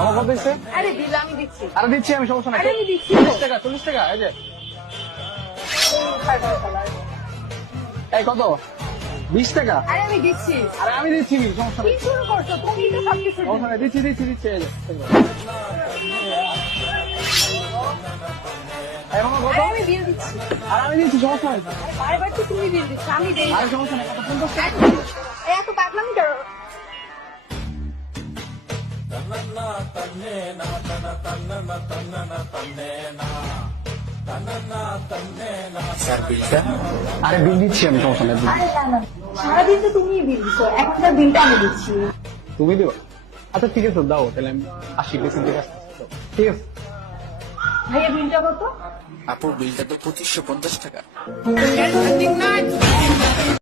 আমার কত দিচ্ছে? আরে বিল আমি দিচ্ছি। আরে দিচ্ছি আমি, সমস্যা নাই। আরে আমি দিচ্ছি তো। 40 টাকা, 40 টাকা, এই যে। এই কত? 20 টাকা। আরে আমি দিচ্ছি। আরে আমি দিচ্ছি, সমস্যা কি নেই। শুরু করছো তুমি? তো সবকিছু সমস্যা নাই, দিচ্ছি, এই যে। এই মামা কত? আরে আমি বিল দিচ্ছি। আর আমি দিচ্ছি, সমস্যা নাই। বারবার তো তুমি বিল দিচ্ছ, আমি দেই না। আরে সমস্যা নাই, কত? 50 টাকা। এই এত পাগলামি করো। স্যার বিলটা? আরে বিল দিচ্ছি আমি, সমস্যা নাই। আরে না না, সারাদিন তো তুমিই বিল দিচ্ছ, এখন তার বিলটা আমি দিচ্ছি। তুমি দিবা? আচ্ছা ঠিক আছে, দাও তাহলে আমি 80% ঠিক আছে। ঠিক আছে। ভাইয়া বিলটা কত? আপুর বিলটা তো 2550 টাকা।